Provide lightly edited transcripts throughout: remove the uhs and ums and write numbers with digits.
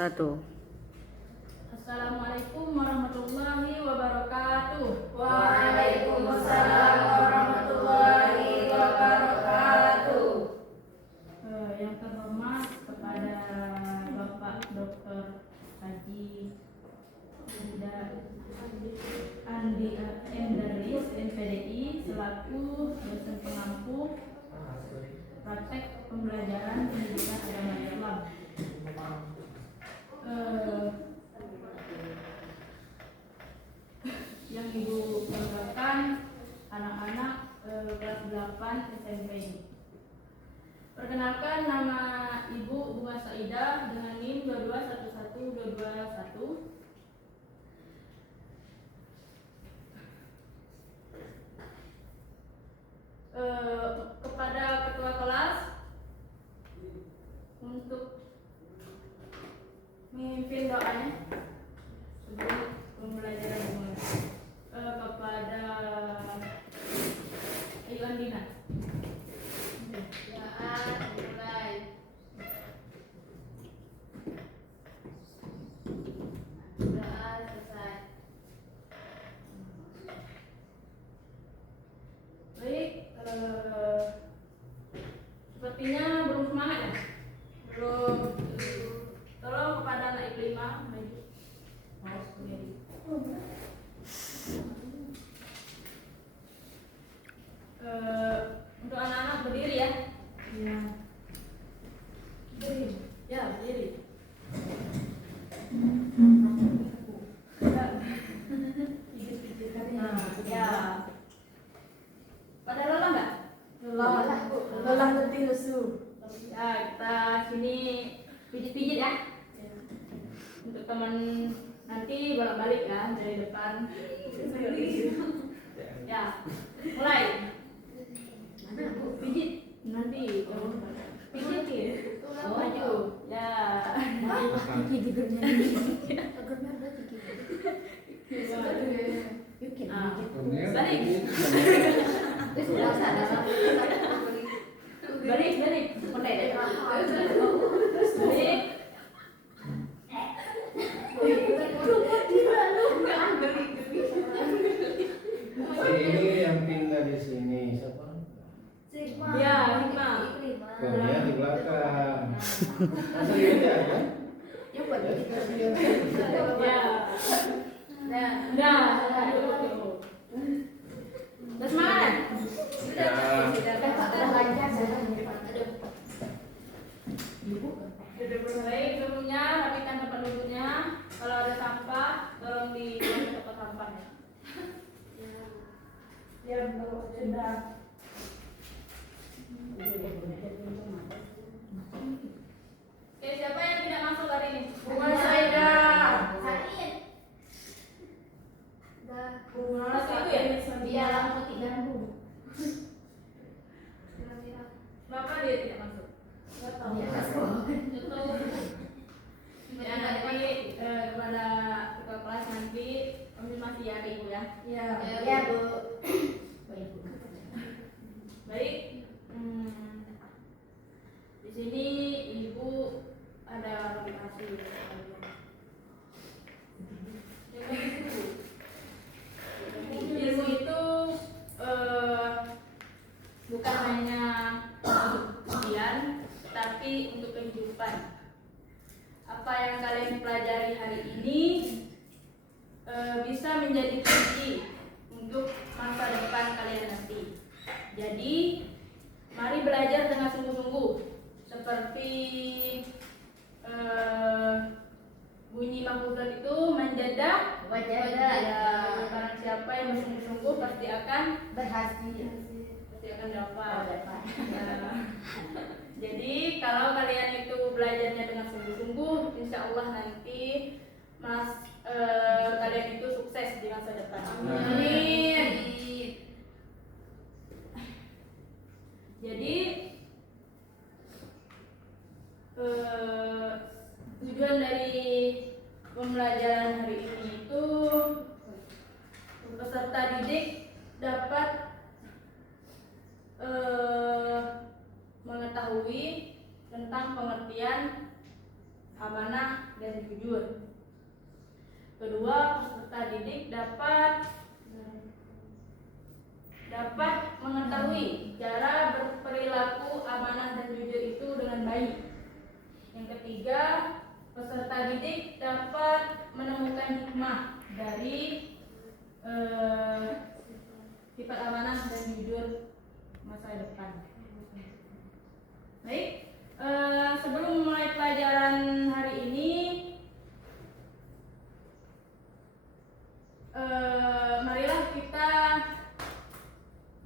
Satu. Assalamualaikum warahmatullahi wabarakatuh. Waalaikumsalam warahmatullahi wabarakatuh. Yang terhormat kepada Bapak Dr. Haji Andi Endaris MPDI selaku dosen pengampu praktek pembelajaran pendidikan agama Islam. Yang Ibu banggakan anak-anak kelas 8 SMP ini. Perkenalkan, nama Ibu Bunga Saidah dengan NIM 2211221. Kepada ketua kelas untuk memimpin doanya sebelum pembelajaran dimulai. Kepada Ayu Andina. Mulai. Doa selesai. Baik, sepertinya belum semangat ya? Belum. Tolong kepada anak IPS 5 maju. Mau sendiri. Untuk anak-anak berdiri ya. Iya. Berdiri. Ya, berdiri. Ya. Pada lelah nggak? Lelah letih lesu. Ya, kita sini pijit-pijit ya. Untuk teman nanti bolak-balik ya dari depan. Ya, mulai. Pijit nanti. Pijit. Maju. Ya. Gigi gigurnya ini. Gigurnya ada gigi. Balik. Balik. Mulai deh. Balik. Ini yang tinggal di sini siapa? Sigma. Ya, Sigma. Oh, dia di belakang. Masa dia kan? Yuk buat Ya. Nah. Nah, aduh. Udah semangat? Udah lancar sekarang. Baik, sebelumnya rapikan tempat duduknya. Kalau ada sampah, tolong dibuang ke tempat sampah ya. Ya, sudah. Oke, siapa yang tidak masuk hari ini? Bunga Saidah. Masuk itu ya? Iya, lama diganggu. Kenapa dia tidak masuk? Ya, nanti kepada ketua kelas nanti konfirmasi ya ke Ibu ya. Ya, Bu. Baik. Di sini Ibu ada lokasi. Ilmu itu bukan hanya untuk ujian, tapi untuk kehidupan. Apa yang kalian pelajari hari ini bisa menjadi kunci untuk masa depan kalian nanti. Jadi, mari belajar dengan sungguh-sungguh. Seperti bunyi mahfuzat itu menjadah Wajadah. ya, barang siapa yang bersungguh-sungguh pasti akan Berhasil. dapat. Ya. Jadi kalau kalian itu belajarnya dengan sungguh-sungguh, insya Allah nanti kalian itu sukses di masa depan. Amin. Jadi tujuan dari pembelajaran hari ini itu peserta didik dapat mengetahui tentang pengertian amanah, dan jujur. Kedua, peserta didik dapat mengetahui cara berperilaku amanah dan jujur itu dengan baik. Yang ketiga, peserta didik dapat menemukan hikmah dari sifat amanah dan jujur masa depan. Baik, sebelum memulai pelajaran hari ini, marilah kita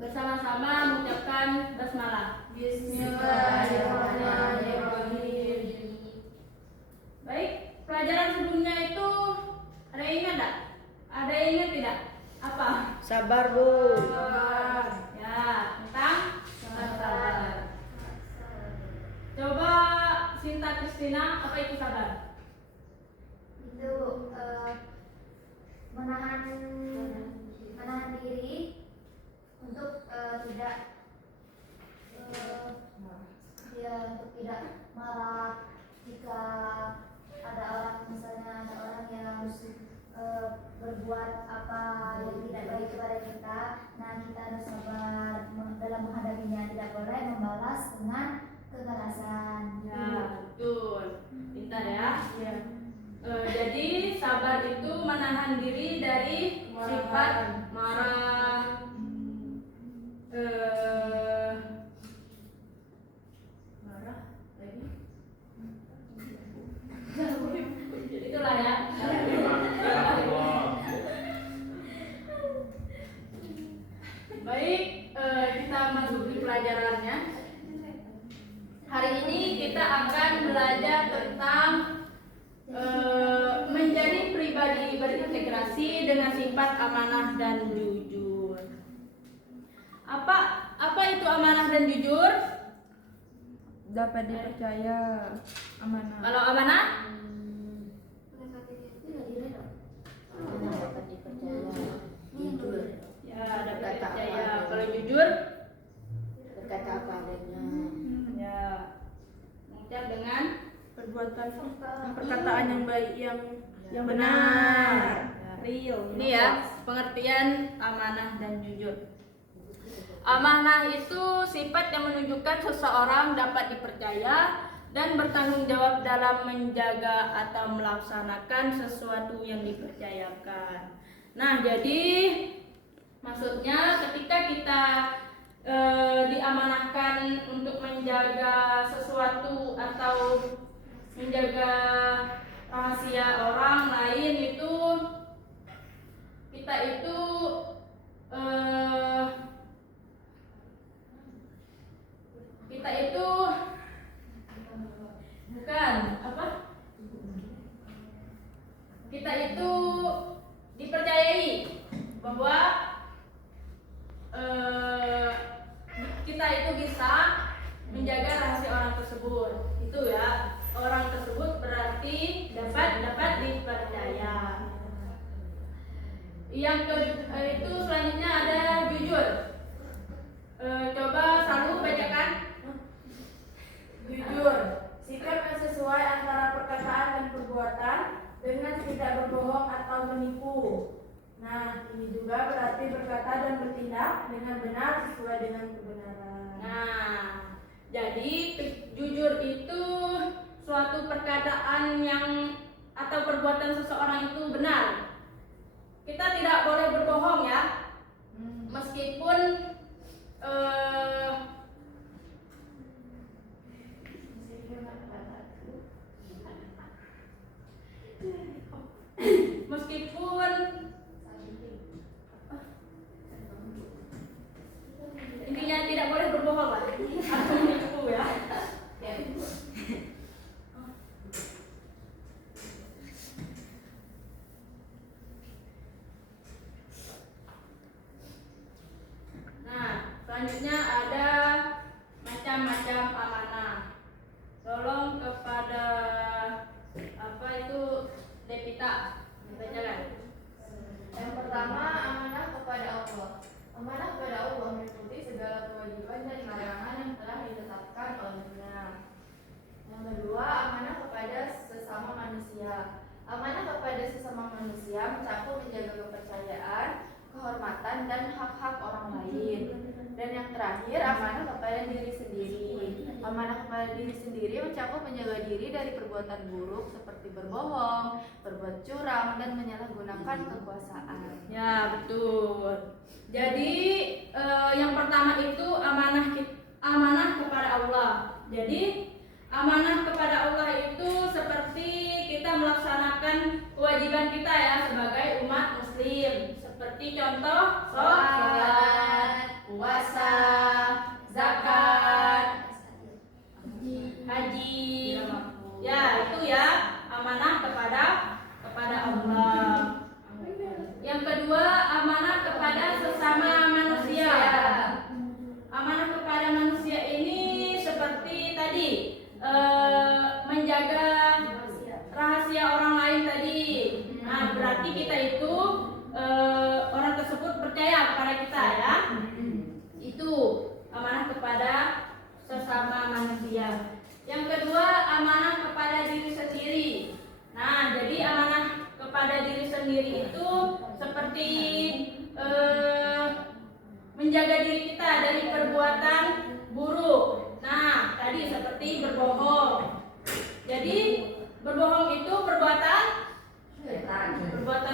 bersama-sama mengucapkan basmalah. Bismillahirrahmanirrahim. Baik, pelajaran sebelumnya itu ada yang ingat tak? Ada yang ingat tidak? Apa? Sabar, Bu. Sabar. Ya, tentang sabar. Coba Sinta Kristina, apa itu sabar? Itu menahan diri untuk tidak untuk tidak marah jika ada orang, misalnya ada orang yang berbuat apa yang tidak baik kepada kita. Nah, kita harus sabar dalam menghadapinya, tidak boleh membalas dengan kekerasan. Ya, betul. Pintar ya. Ya. Jadi sabar itu menahan diri dari sifat marah, lagi. Itulah ya. Baik, kita masuk di pelajarannya. Hari ini kita akan belajar tentang menjadi pribadi berintegrasi dengan sifat amanah dan jujur. Apa itu amanah dan jujur? Dapat dipercaya, amanah. Kalau amanah? Dapat dipercaya, jujur. Ya, dapat dipercaya. Kalau jujur? Berkata apa adanya. Ya, mengucap dengan Perkataan yang baik, yang benar. Real. ini ya pengertian amanah dan jujur. Amanah itu sifat yang menunjukkan seseorang dapat dipercaya dan bertanggung jawab dalam menjaga atau melaksanakan sesuatu yang dipercayakan. Nah, jadi maksudnya ketika kita diamanahkan untuk menjaga sesuatu atau menjaga rahasia orang lain, itu kita itu bukan apa? Kita itu dipercayai bahwa kita itu bisa menjaga rahasia orang tersebut. Itu ya, orang tersebut berarti dapat dipercaya. Yang itu selanjutnya ada jujur. Coba selalu bacakan. Jujur, sikap yang sesuai antara perkataan dan perbuatan dengan tidak berbohong atau menipu. Nah, ini juga berarti berkata dan bertindak dengan benar sesuai dengan kebenaran. Nah, jadi jujur itu suatu perkataan yang atau perbuatan seseorang itu benar. Kita tidak boleh berbohong ya, meskipun intinya tidak boleh berbohong lah atau menipu ya. Nah, selanjutnya ada macam-macam amanah. Tolong kepada apa itu Devita bacakan. Yang pertama, amanah kepada Allah. Amanah kepada Allah meliputi segala kewajiban dan larangan yang telah ditetapkan olehnya. Yang kedua, amanah kepada sesama manusia. Amanah kepada sesama manusia mencakup menjaga kepercayaan, kehormatan, dan hak-hak orang lain. Dan yang terakhir, amanah kepada diri sendiri. Amanah kepada diri sendiri mencakup menjaga diri dari perbuatan buruk seperti berbohong, berbuat curang, dan menyalahgunakan kekuasaan. Ya, betul. Jadi yang pertama itu amanah kepada Allah. Jadi amanah kepada Allah itu seperti kita melaksanakan kewajiban kita ya sebagai umat muslim. Seperti contoh sholat, puasa, zakat, haji. Ya, itu ya amanah kepada Allah. Yang kedua, amanah kepada sesama manusia. Amanah kepada manusia ini seperti tadi menjaga rahasia orang lain tadi. Nah, berarti kita itu orang tersebut percaya kepada kita ya. Itu amanah kepada sesama manusia. Yang kedua, amanah kepada diri sendiri. Nah, jadi amanah kepada diri sendiri itu seperti menjaga diri kita dari perbuatan buruk. Nah, tadi seperti berbohong. Jadi berbohong itu perbuatan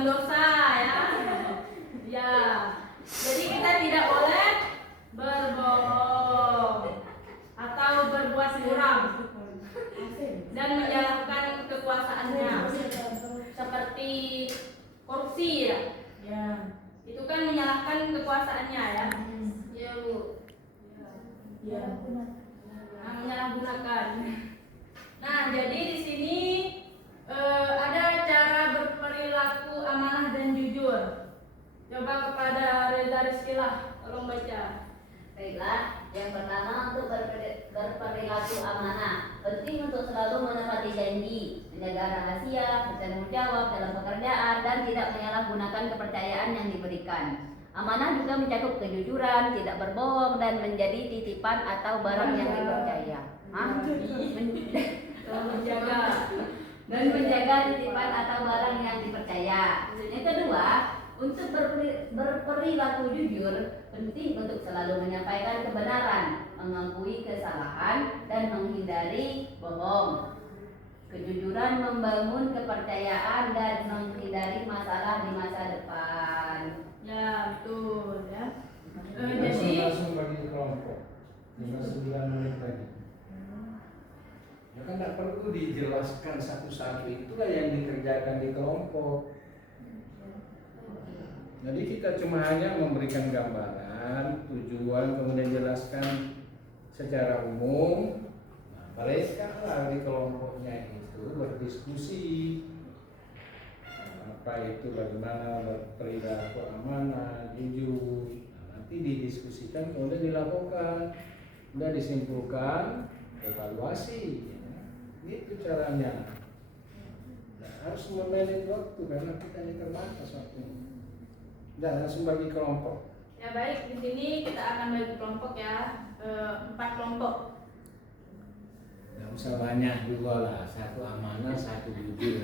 dosa ya. Ya. Jadi kita tidak boleh berbohong atau berbuat curang dan menyalahkan kekuasaannya seperti korupsi ya. Ya. Itu kan menyalahkan kekuasaannya ya. Ya, Bu. Ya. Nah, menyalahgunakan. Nah, jadi di sini ada cara berperilaku amanah dan jujur. Coba kepada Reza Rizkilah, tolong baca. Baiklah, yang pertama untuk berperilaku amanah. Penting untuk selalu menepati janji, menjaga rahasia, bertanggung jawab dalam pekerjaan, dan tidak menyalahgunakan kepercayaan yang diberikan. Amanah juga mencakup kejujuran, tidak berbohong, dan menjadi titipan atau barang yang dipercaya. Menjaga Dan menjaga titipan atau barang yang dipercaya. Yang kedua, untuk berperilaku jujur, penting untuk selalu menyampaikan kebenaran, mengakui kesalahan, dan menghindari bohong. Kejujuran membangun kepercayaan dan menghindari masalah di masa depan. ya, betul ya. Langsung bagi kelompok 59 menit lagi. Ya kan tidak perlu dijelaskan satu-satu, itulah yang dikerjakan di kelompok. Jadi kita cuma hanya memberikan gambaran, tujuan, kemudian jelaskan secara umum. Nah, mereka lah di kelompoknya itu berdiskusi. Apa itu, bagaimana berperilaku amanah, jujur. Nah, nanti didiskusikan, kemudian dilaporkan, sudah disimpulkan, evaluasi. Itu caranya. Nah, harus memanage waktu karena kita ini terbatas waktunya. Dan langsung bagi kelompok. Ya baik, di sini kita akan bagi kelompok ya, 4 kelompok. Nggak usah banyak juga lah, satu amanah, satu jujur.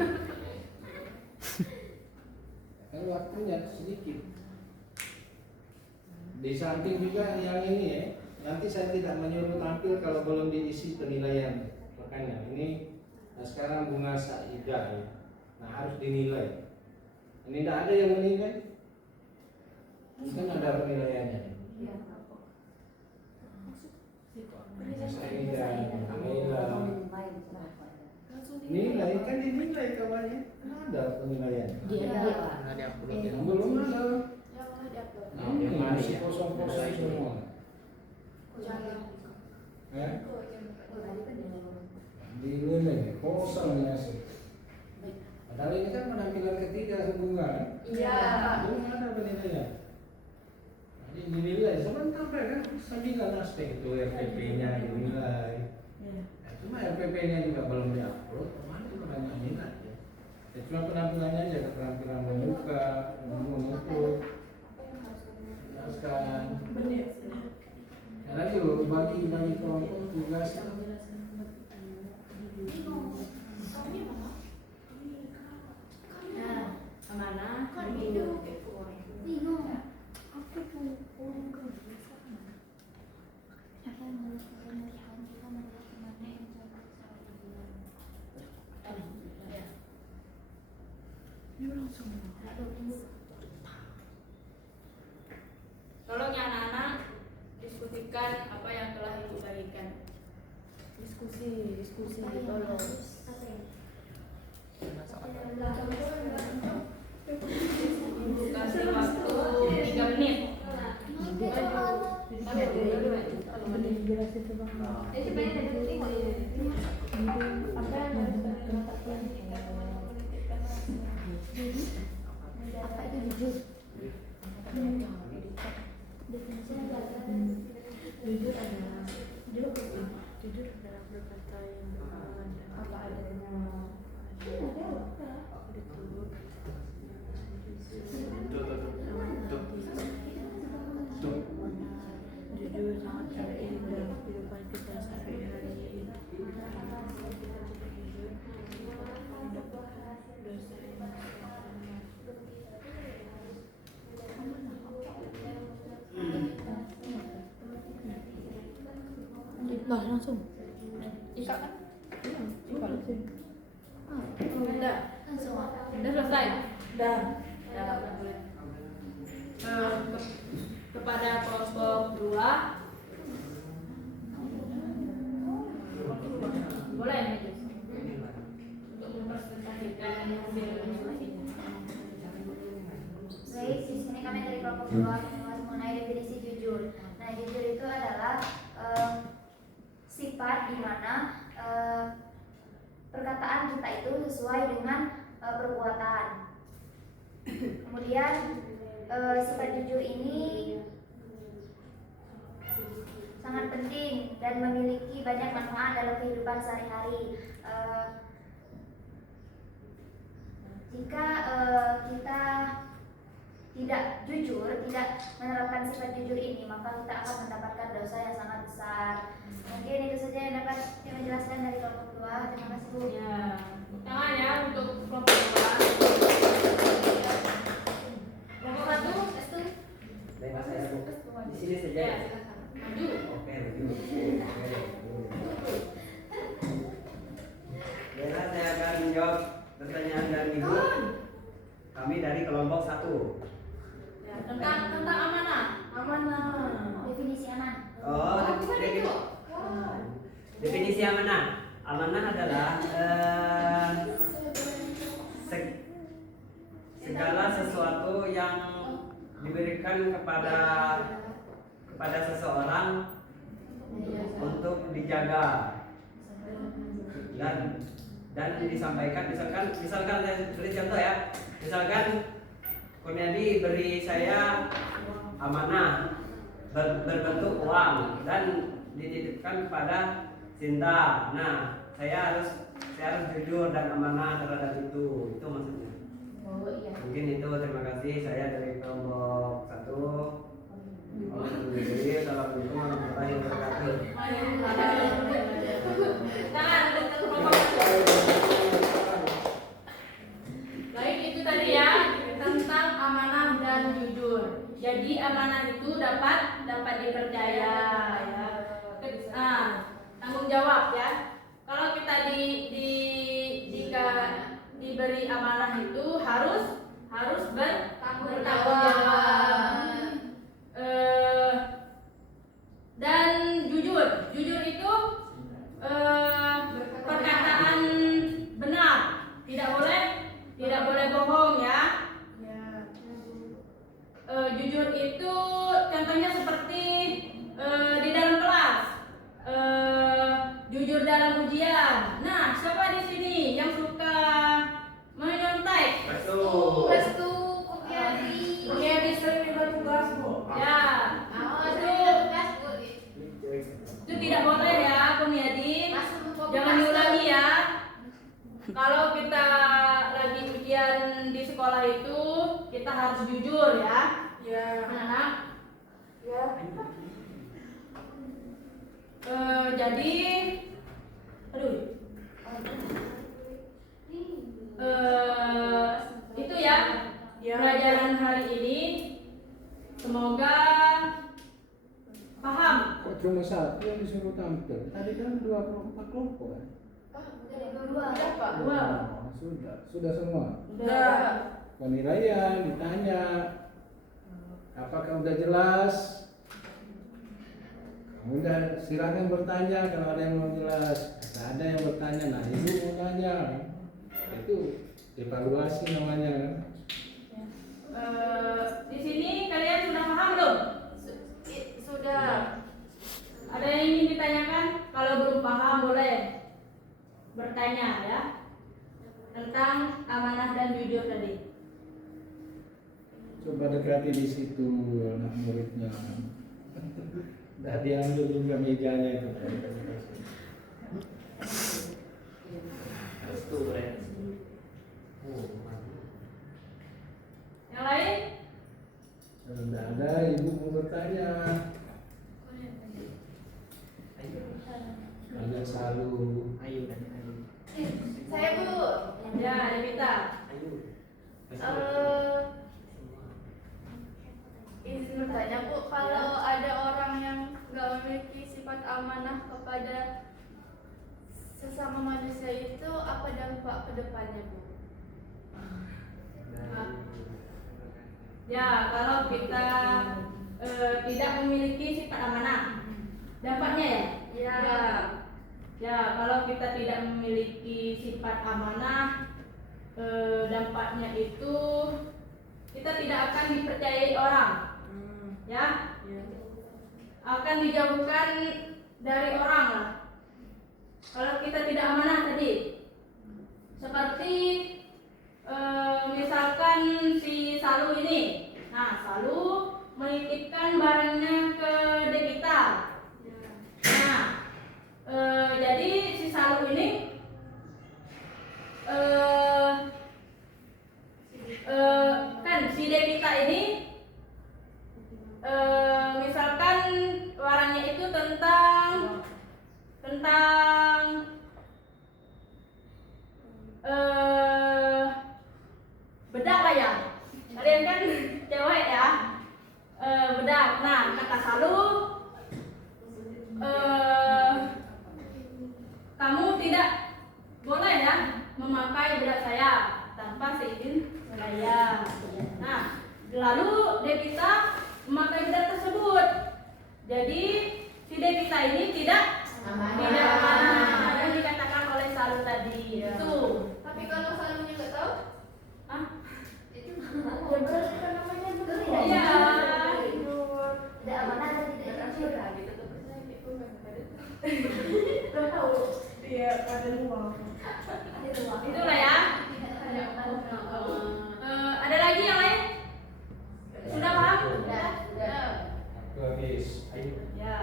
Kan waktunya sedikit. Di samping juga yang ini ya, nanti saya tidak menyuruh tampil kalau belum diisi penilaian. Makanya ini, nah sekarang bunga Saidah ya, nah harus dinilai. Ini tidak ada yang menilai. Kan ada penilaiannya. Nilai kan dinilai kawannya, ada penilaian. Belum ada. Yang masih kosong-kosong semua. Dinilai kosong ya sih. Padahal ini kan penampilan ketiga sebunga kan? Iya. Belum ada penilaian. Jadi dinilai sebentar kan sambilan aspek itu RPP-nya dinilai. Nah, cuma RPP-nya juga belum diupload, kemana juga banyak minat ya. Ya cuma penampilannya aja, keterampilan membuka, menutup, jelaskan. Ya lagi loh, bagi kelompok tugasnya. Tolong ya anak-anak diskusikan apa yang telah ibu bagikan. Diskusi tolong. Ibu kasih waktu 3 menit. Apa itu jujur? Definisinya jujur adalah Jujur adalah berkata yang benar apa adanya. Jujur sangat penting dalam kehidupan kita sehari-hari. Lah langsung. Ikat kan? Udah, Langsung. Udah selesai. udah. Ya, boleh. Kepada kelompok 2 boleh untuk mempresentasikan hasil diskusinya. Baik, di sini kami dari kelompok 2 membahas mengenai definisi jujur. Nah, jujur itu adalah sifat di mana perkataan kita itu sesuai dengan perbuatan. Kemudian sifat jujur ini sangat penting dan memiliki banyak manfaat dalam kehidupan sehari-hari. Jika kita tidak jujur, tidak menerapkan sifat jujur ini, maka kita akan mendapatkan dosa yang sangat besar. Mungkin itu saja yang dapat saya menjelaskan dari kelompok 2. Terima kasih Bu. Ya, tangan ya untuk kelompok 2. Kelompok 1, Estu. Bebas saya Bu. Di sini saja. Ya, silakan. Maju. Oke, maju. Baiklah, saya akan menjawab pertanyaan dari Ibu. Kami dari kelompok 1. Ya, tentang amanah. Amanah. Definisi aman. Oh, definisi amanah. Amanah adalah segala sesuatu yang diberikan kepada seseorang untuk dijaga dan disampaikan. Misalkan saya beri contoh ya. Misalkan Kurniadi beri saya amanah berbentuk uang dan dititipkan kepada Sinta. Nah, saya harus jujur dan amanah terhadap itu. Itu maksudnya. Oh iya. Mungkin itu, terima kasih. Saya dari kelompok 1. Jadi salam alaikum warahmatullahi wabarakatuh. Tangan untuk kelompok 1. Baik, itu tadi ya tentang amanah dan jujur. Jadi amanah itu dapat dipercaya ya. Tanggung jawab ya. Kalau kita diberi amanah itu harus bertanggung jawab. Dan jujur itu perkataan benar, tidak boleh bohong ya. Jujur itu contohnya seperti di dalam kelas, jujur dalam ujian. Nah, siapa di sini yang suka menyontek? Betul. Restu Kopiadi. Dia sering minta tugas Bu. Ya, itu tidak boleh ya, Kurniadi. Jangan diulangi ya. Kalau kita lagi ujian di sekolah itu, kita harus jujur ya, Ya. anak-anak. Ya. Jadi, itu ya Ya. pelajaran hari ini. Semoga paham. Kok cuma 1 yang disuruh tampil? Tadi kan 2 kelompok kan? Dua. Dua. Oh, Sudah semua. Udah. Penilaian ditanya, apakah udah jelas? Kamu udah silakan bertanya kalau ada yang mau jelas. Kalau ada yang bertanya, nah ibu mau tanya, itu evaluasi namanya. Di sini kalian sudah paham belum? Sudah. Ada yang ingin ditanyakan? Kalau belum paham boleh bertanya ya tentang amanah dan jujur tadi. Coba dekati di situ anak muridnya. Dah diambil juga mejanya itu. Yang lain? Kalau tidak ada, ibu mau bertanya. Kalian selalu. Saya Bu. Ya, Devita. Izin bertanya Bu, kalau ada orang yang nggak memiliki sifat amanah kepada sesama manusia itu apa dampak kedepannya Bu? Ya, kalau kita tidak memiliki sifat amanah, dampaknya ya? Ya. Ya, kalau kita tidak memiliki sifat amanah, dampaknya itu kita tidak akan dipercayai orang, ya, akan dijauhkan dari orang lah. Kalau kita tidak amanah tadi, seperti misalkan si Salu ini, nah Salu menitipkan barangnya ke Devita. Nah, jadi si Salu ini kan si Devita ini misalkan barangnya itu tentang bedak lah ya. Kalian kan cewek ya, bedak. Nah, kata Salu, kamu tidak boleh ya memakai bedak saya tanpa seizin saya. Nah, lalu Devita memakai bedak tersebut. Jadi si Devita ini tidak amanah yang dikatakan oleh Salu tadi. Itu. Tapi kalau salunya nggak tahu, Hah? itu Iya. Tidak amanah dan tidak jujur. Udah tahu dia pada luar. Itulah ya. Ada lagi yang lain? Sudah paham? Habis. Ya,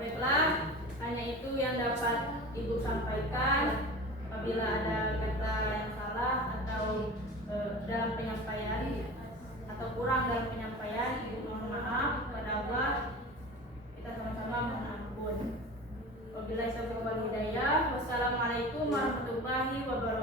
baiklah. Hanya itu yang dapat Ibu sampaikan. Apabila ada kata yang salah atau dalam penyampaian atau kurang dalam penyampaian, Ibu mohon maaf kepada Allah. Kita sama-sama mohon ampun. Wabillahi taufiq wal hidayah. Wassalamualaikum warahmatullahi wabarakatuh.